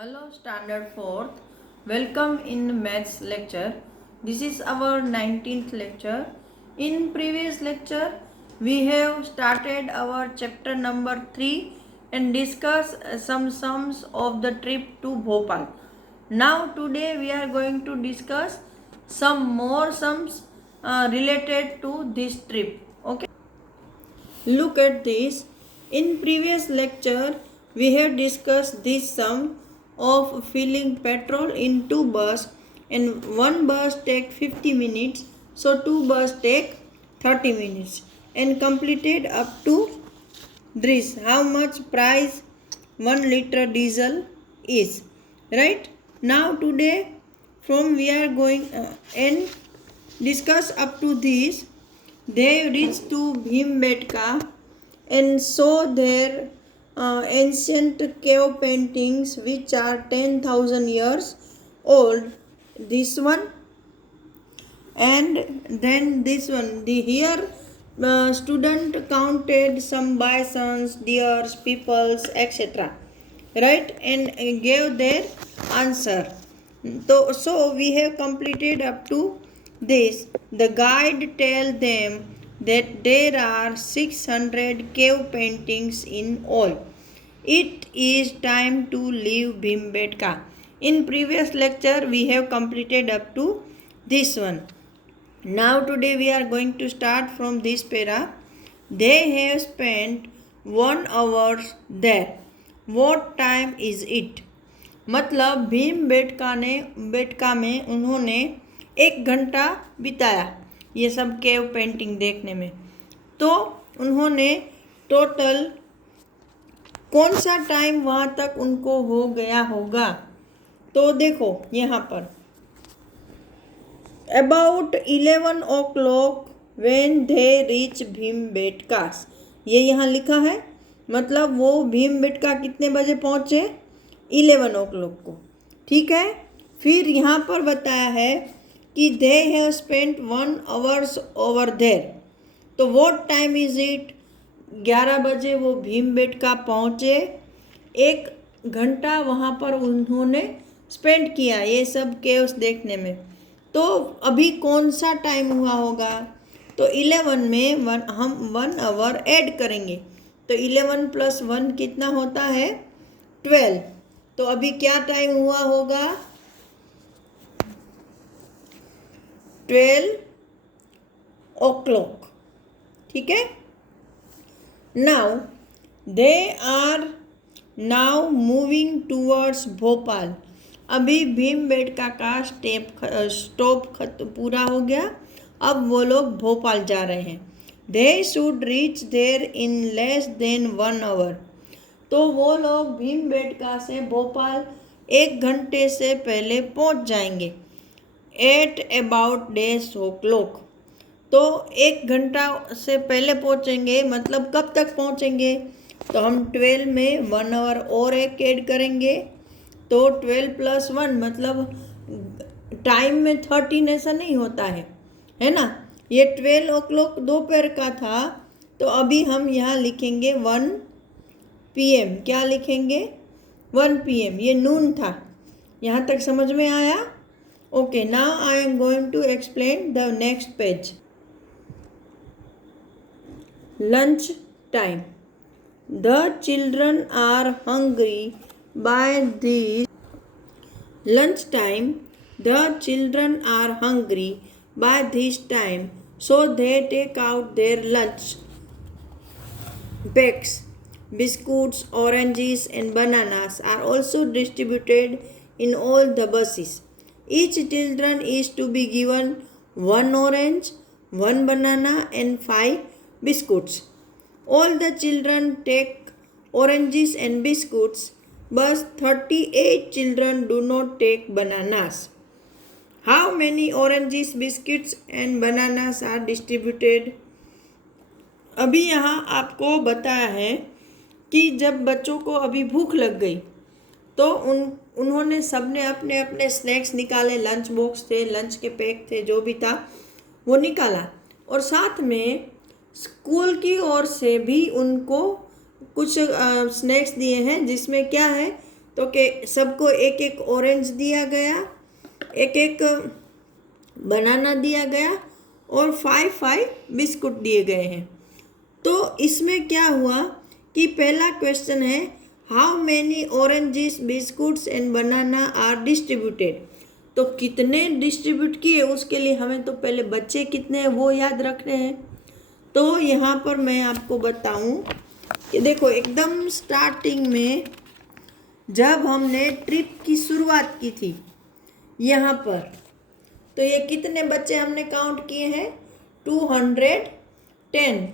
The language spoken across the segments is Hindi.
Hello, Standard 4th. Welcome in Maths lecture. This is our 19th lecture. In previous lecture, we have started our chapter number 3 and discussed some sums of the trip to Bhopal. Now, today we are going to discuss some more sums related to this trip. Okay. Look at this. In previous lecture, we have discussed this sum of filling petrol in two bus and one bus take 50 minutes. So two bus take 30 minutes and completed up to this. How much price 1 liter diesel is. Right? Now today from we are going and discuss up to this. They reached to Bhimbetka and saw their ancient cave paintings which are 10,000 years old. This one and then this one. The here student counted some bisons, deers, peoples, etc. Right, and gave their answer. So we have completed up to this. The guide tell them that there are 600 cave paintings in all. It is time to leave Bhimbetka. In previous lecture we have completed up to this one. Now today we are going to start from this para. They have spent 1 hour there. What time is it? मतलब भीम बेटका में उन्होंने 1 घंटा बिताया ये सब केव पेंटिंग देखने में. तो उन्होंने टोटल कौन सा टाइम वहाँ तक उनको हो गया होगा. तो देखो यहाँ पर About 11 o'clock when they reach Bhimbetka. ये यहाँ लिखा है, मतलब वो भीमबेटका कितने बजे पहुँचे? 11 o'clock को. ठीक है. फिर यहाँ पर बताया है कि they have spent 1 hours over there. तो what time is it? 11 बजे वो भीमबेटका पहुँचे. 1 घंटा वहाँ पर उन्होंने स्पेंड किया ये सब केव्स देखने में. तो अभी कौन सा टाइम हुआ होगा? तो 11 में हम 1 आवर ऐड करेंगे. तो 11 + 1 कितना होता है? 12. तो अभी क्या टाइम हुआ होगा? 12 o'clock. ठीक है. Now they are now moving towards Bhopal. अभी भीमबेटका का स्टॉप पूरा हो गया. अब वो लोग भोपाल जा रहे हैं. They should reach there in less than 1 hour. तो वो लोग भीमबेटका से भोपाल 1 घंटे से पहले पहुंच जाएंगे. At about 10 o'clock. तो 1 घंटा से पहले पहुंचेंगे, मतलब कब तक पहुंचेंगे? तो हम 12 में 1 hour और एक ऐड करेंगे. तो 12 + 1 मतलब टाइम में 13 ऐसा नहीं होता है ना. ये 12 o'clock दोपहर का था. तो अभी हम यहाँ लिखेंगे 1 PM. क्या लिखेंगे? 1 PM. ये नून था. यहाँ तक समझ में आया? Okay. Now I am going to explain the next page. Lunch time. The children are hungry by this lunchtime. The children are hungry by this time, so they take out their lunch bags. Biscuits, oranges and bananas are also distributed in all the buses. Each children is to be given 1 orange, 1 banana and 5 biscuits. All the children take oranges and biscuits, but 38 children do not take bananas. How many oranges, biscuits and bananas are distributed? अभी यहाँ आपको बताया है कि जब बच्चों को अभी भूख लग गई तो उन्होंने सबने अपने अपने स्नैक्स निकाले. लंच बॉक्स थे, लंच के पैक थे, जो भी था वो निकाला. और साथ में स्कूल की ओर से भी उनको कुछ स्नैक्स दिए हैं, जिसमें क्या है? तो के सबको एक एक ऑरेंज दिया गया, एक एक बनाना दिया गया और 5 बिस्कुट दिए गए हैं। तो इसमें क्या हुआ कि पहला क्वेश्चन है how many oranges biscuits and banana are distributed. तो कितने डिस्ट्रीब्यूट किए उसके लिए हमें तो पहले बच्चे कितने हैं वो याद रखने हैं। तो यहाँ पर मैं आपको बताऊँ कि देखो एकदम स्टार्टिंग में जब हमने ट्रिप की शुरुआत की थी यहाँ पर, तो ये कितने बच्चे हमने काउंट किए हैं 210,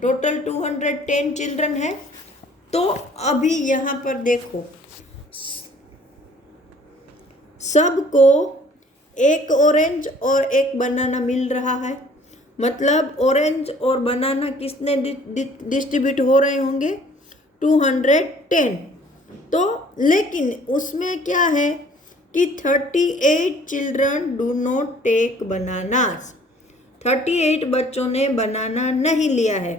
टोटल 210 चिल्ड्रन है। तो अभी यहाँ पर देखो सबको एक ऑरेंज और एक बनाना मिल रहा है, मतलब ऑरेंज और बनाना किसने डिस्ट्रीब्यूट हो रहे होंगे 210। तो लेकिन उसमें क्या है कि 38 children do not take bananas, 38 बच्चों ने बनाना नहीं लिया है।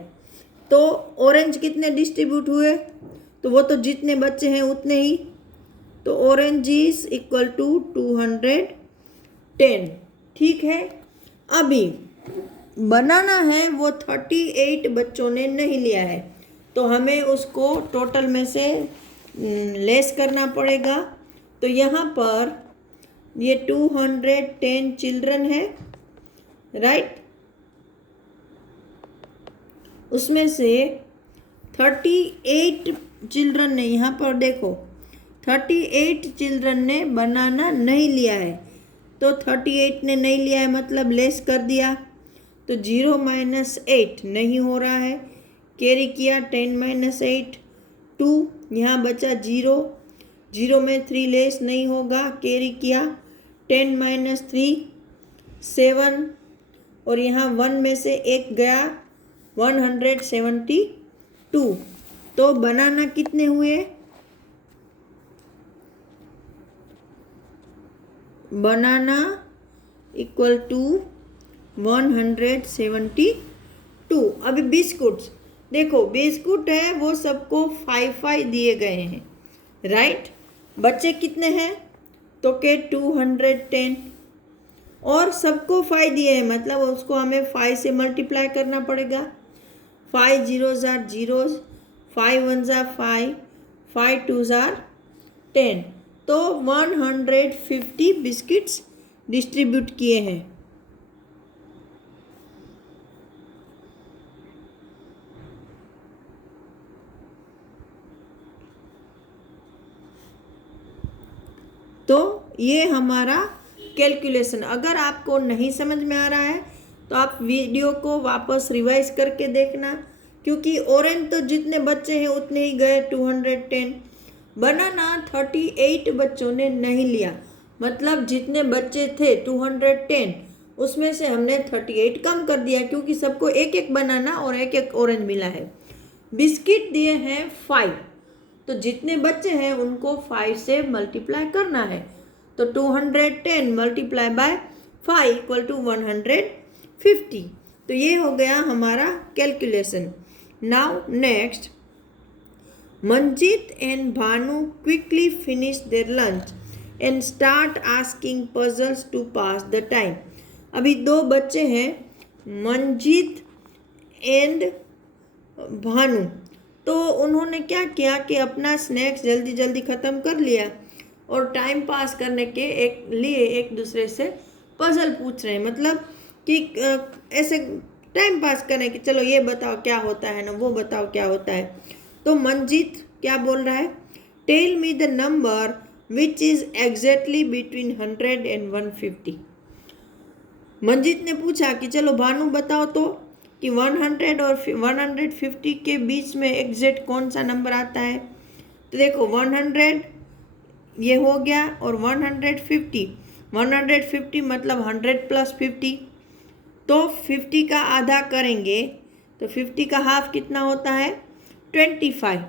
तो ऑरेंज कितने डिस्ट्रीब्यूट हुए, तो वो तो जितने बच्चे हैं उतने ही, तो ऑरेंज इज इक्वल टू 210। ठीक है, अभी बनाना है वो 38 बच्चों ने नहीं लिया है, तो हमें उसको टोटल में से लेस करना पड़ेगा। तो यहाँ पर ये 210 चिल्ड्रन है, राइट, उसमें से 38 चिल्ड्रन ने, यहाँ पर देखो 38 चिल्ड्रन ने बनाना नहीं लिया है, तो 38 ने नहीं लिया है मतलब लेस कर दिया, तो 0 - 8 नहीं हो रहा है, कैरी किया 10 - 8 2, यहाँ बचा 0, 0 में 3 लेस नहीं होगा, कैरी किया 10 - 3 7, और यहाँ 1 में से 1 गया 172। तो बनाना कितने हुए, बनाना इक्वल टू 172। अभी बिस्कुट्स देखो, बिस्कुट है वो सबको 5 दिए गए हैं, राइट। बच्चे कितने हैं, तो के 210 और सबको 5 दिए हैं, मतलब उसको हमें 5 से मल्टीप्लाई करना पड़ेगा। 5 zeros are zeros, 5 ones are 5, 5 twos are 10। तो 150 बिस्किट्स डिस्ट्रीब्यूट किए हैं। तो ये हमारा कैलकुलेशन, अगर आपको नहीं समझ में आ रहा है तो आप वीडियो को वापस रिवाइज करके देखना, क्योंकि ऑरेंज तो जितने बच्चे हैं उतने ही गए 210, बनाना 38 बच्चों ने नहीं लिया, मतलब जितने बच्चे थे 210 उसमें से हमने 38 कम कर दिया, क्योंकि सबको एक एक बनाना और एक एक ऑरेंज मिला है। बिस्किट दिए हैं 5, तो जितने बच्चे हैं उनको 5 से मल्टीप्लाई करना है, तो 210 मल्टीप्लाई बाय 5 इक्वल टू 150। तो ये हो गया हमारा calculation. Now next, Manjeet and Bhanu quickly finish their lunch and start asking puzzles to pass the time. अभी 2 बच्चे हैं, मंजीत एंड भानु, तो उन्होंने क्या किया कि अपना स्नैक्स जल्दी जल्दी ख़त्म कर लिया और टाइम पास करने के लिए एक दूसरे से पजल पूछ रहे हैं, मतलब कि ऐसे टाइम पास करें कि चलो ये बताओ क्या होता है ना, वो बताओ क्या होता है। तो मंजीत क्या बोल रहा है, tell me the number which is exactly between 100 and 150। Manjeet ने पूछा कि चलो भानु बताओ तो कि 100 और 150 के बीच में एग्जैक्ट कौन सा नंबर आता है। तो देखो 100 ये हो गया और 150 मतलब 100 + 50, तो 50 का आधा करेंगे तो 50 का हाफ कितना होता है 25,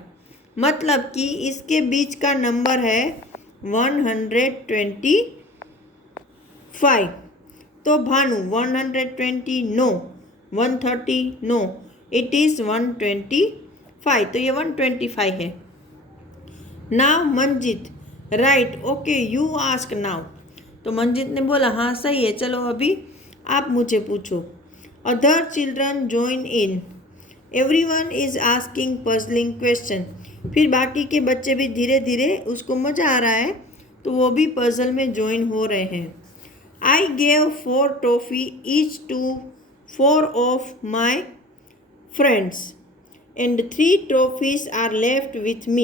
मतलब कि इसके बीच का नंबर है 125। तो Bhanu 120 no, 130 no, it is 125, तो ये 125 है। Now Manjeet right, okay, you ask now. तो मंजित ने बोला हाँ सही है, चलो अभी आप मुझे पूछो। Other children join in, everyone is asking puzzling question. फिर बाकी के बच्चे भी धीरे धीरे, उसको मज़ा आ रहा है तो वो भी पजल में ज्वाइन हो रहे हैं। I gave 4 toffee each to 4 of my friends and 3 trophies are left with me.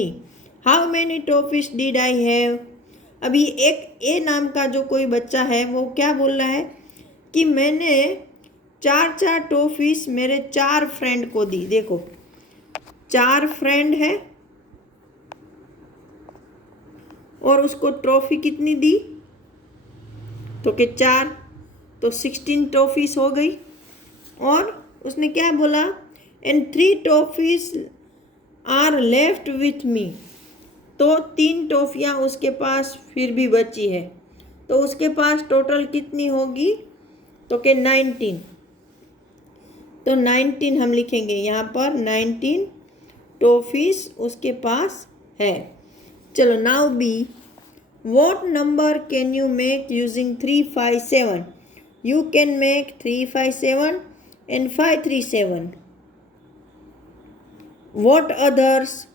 How many trophies did I have? अभी एक ए नाम का जो कोई बच्चा है वो क्या बोल रहा है कि मैंने 4 टॉफीज मेरे 4 फ्रेंड को दी। देखो 4 फ्रेंड है और उसको ट्रॉफी कितनी दी, तो के 4, तो 16 टॉफीज हो गई। और उसने क्या बोला, and 3 toffees are left with me, तो 3 टॉफियाँ उसके पास फिर भी बची है। तो उसके पास टोटल कितनी होगी, तो के 19। तो 19 हम लिखेंगे यहाँ पर, 19 टॉफीज उसके पास है। चलो now B, what number can you make using 3, 5, 7? You can make 3, 5, 7 and 5, 3, 7। What others,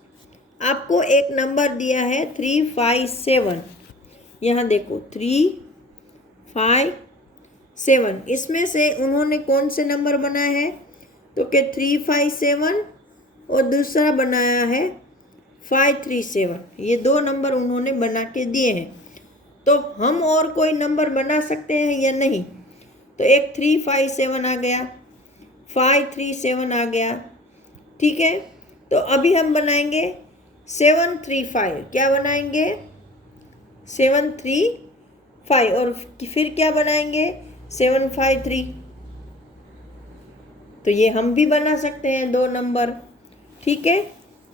आपको एक नंबर दिया है 3, 5, 7। यहाँ देखो 3, 5, 7, इसमें से उन्होंने कौन से नंबर बनाए हैं, तो के 3, 5, 7 और दूसरा बनाया है 5, 3, 7। ये 2 नंबर उन्होंने बना के दिए हैं। तो हम और कोई नंबर बना सकते हैं या नहीं, तो एक 3, 5, 7 आ गया, 5, 3, 7 आ गया, ठीक है। तो अभी हम बनाएंगे 7, 3, 5। क्या बनाएंगे, 7, 3, 5, और फिर क्या बनाएंगे 7, 5, 3। तो ये हम भी बना सकते हैं 2 नंबर, ठीक है।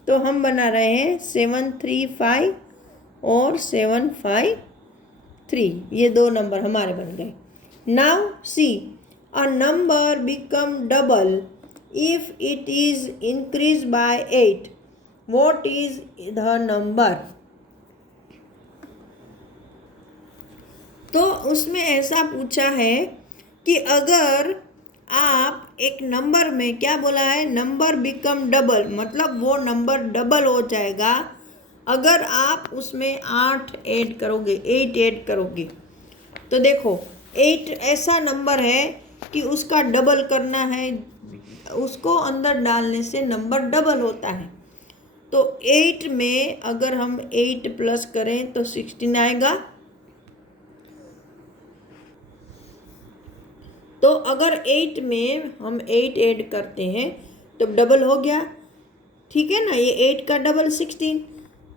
तो हम बना रहे हैं 7, 3, 5 और 7, 5, 3, ये 2 नंबर हमारे बन गए। Now see, a number become double if it is increased by 8. What is the number? तो उसमें ऐसा पूछा है कि अगर आप एक नंबर में, क्या बोला है, नंबर बिकम डबल, मतलब वो नंबर डबल हो जाएगा अगर आप उसमें 8 ऐड करोगे, 8 ऐड करोगे। तो देखो 8 ऐसा नंबर है कि उसका डबल करना है, उसको अंदर डालने से नंबर डबल होता है। तो 8 में अगर हम 8 प्लस करें तो 16 आएगा। तो अगर 8 में हम 8 ऐड करते हैं तो डबल हो गया, ठीक है ना। ये 8 का डबल 16,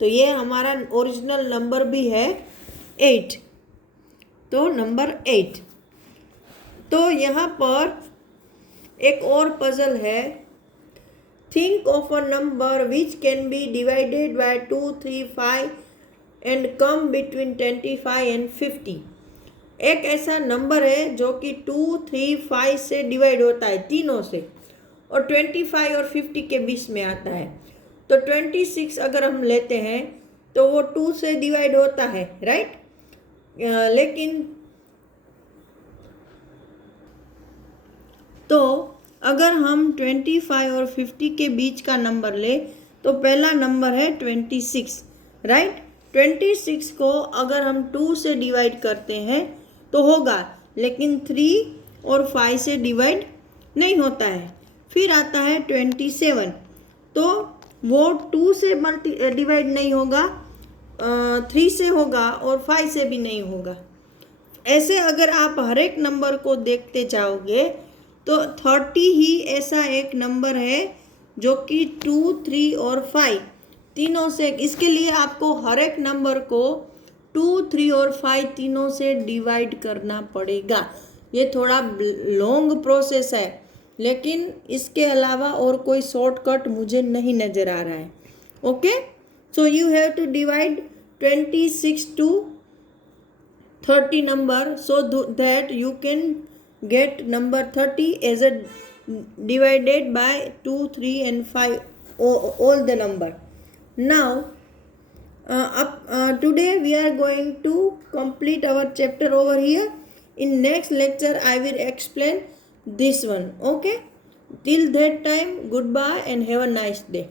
तो ये हमारा ओरिजिनल नंबर भी है 8, तो नंबर 8। तो यहाँ पर एक और पजल है, think of a number which can be divided by 2, 3, 5 and come between 25 and 50। एक ऐसा नंबर है जो कि 2, 3, 5 से डिवाइड होता है, तीनों से, और 25 और 50 के बीच में आता है। तो 26 अगर हम लेते हैं तो वो 2 से डिवाइड होता है, राइट। लेकिन तो अगर हम 25 और 50 के बीच का नंबर ले तो पहला नंबर है 26, राइट। 26 को अगर हम 2 से डिवाइड करते हैं तो होगा, लेकिन 3 और 5 से डिवाइड नहीं होता है। फिर आता है 27, तो वो 2 से डिवाइड नहीं होगा, 3 से होगा और 5 से भी नहीं होगा। ऐसे अगर आप हर एक नंबर को देखते जाओगे तो 30 ही ऐसा एक नंबर है जो कि 2, 3 और 5 तीनों से, इसके लिए आपको हर एक नंबर को 2, 3 और 5 तीनों से डिवाइड करना पड़ेगा। ये थोड़ा लॉन्ग प्रोसेस है, लेकिन इसके अलावा और कोई शॉर्टकट मुझे नहीं नज़र आ रहा है। Okay, so you have to divide 26 to 30 number so that you can get number 30 as a divided by 2, 3 and 5, all the number. Now Today we are going to complete our chapter over here. In next lecture I will explain this one. Okay, till that time, goodbye and have a nice day.